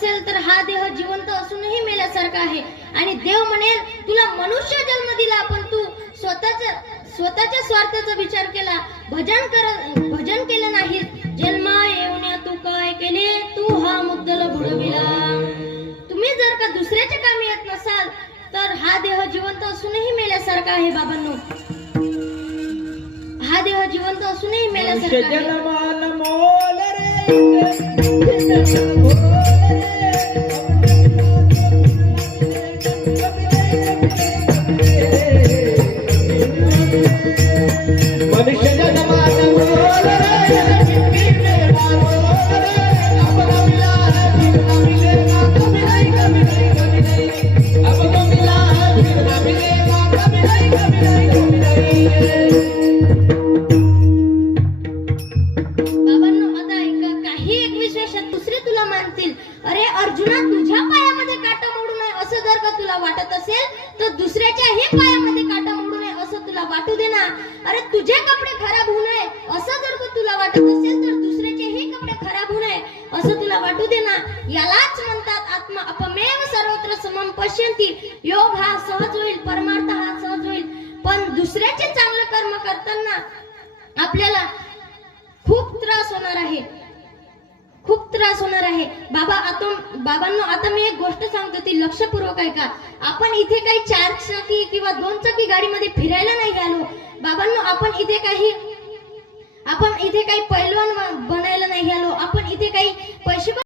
असेल तर हा देह जिवंत असूनही मेल्यासारखा आहे. आणि देव म्हणेल तुला मनुष्य जन्म दिला पण तू स्वतःच्या स्वार्थाचा विचार केला, भजन केलं नाही. जन्मा येऊन तू काय केले, तू हा मुद्दल बुडविला. तुम्ही जर का दुसऱ्याच्या कामी येत नसाल तर हा देह जिवंत असूनही मेल्यासारखा आहे. बाबांनो, हा देह जिवंत असूनही मेल्यासारखा अरे अर्जुना, तुझ्या पायामध्ये काटा मोडू नये असं जर का तुला वाटत असेल तर दुसऱ्याच्याही पायामध्ये काटा मोडू नये असं तुला वाटू दे ना. अरे तुझे कपडे खराब होऊ नये असं जर का तुला वाटत असेल तर दुसऱ्याचेही कपडे खराब होऊ नये असं तुला वाटू दे ना. यालाच म्हणतात आत्मा अपमेव सर्वत्र समम पश्यन्ति. योग हा सहज होईल, परमार्थ हा सहज होईल, पण दुसऱ्याचे चांगले कर्म करताना आपल्याला खूप त्रास होणार आहे, खूप त्रास होणार आहे. बाबांनो, आता मी एक गोष्ट सांगतो, ती लक्षपूर्वक ऐका. आपण इथे काही 4 चाकी किंवा 2 चाकी गाडीमध्ये फिरायला नाही आलो. बाबांनो, आपण इथे काही पैलवान बनायला नाही आलो. आपण इथे काही पैसे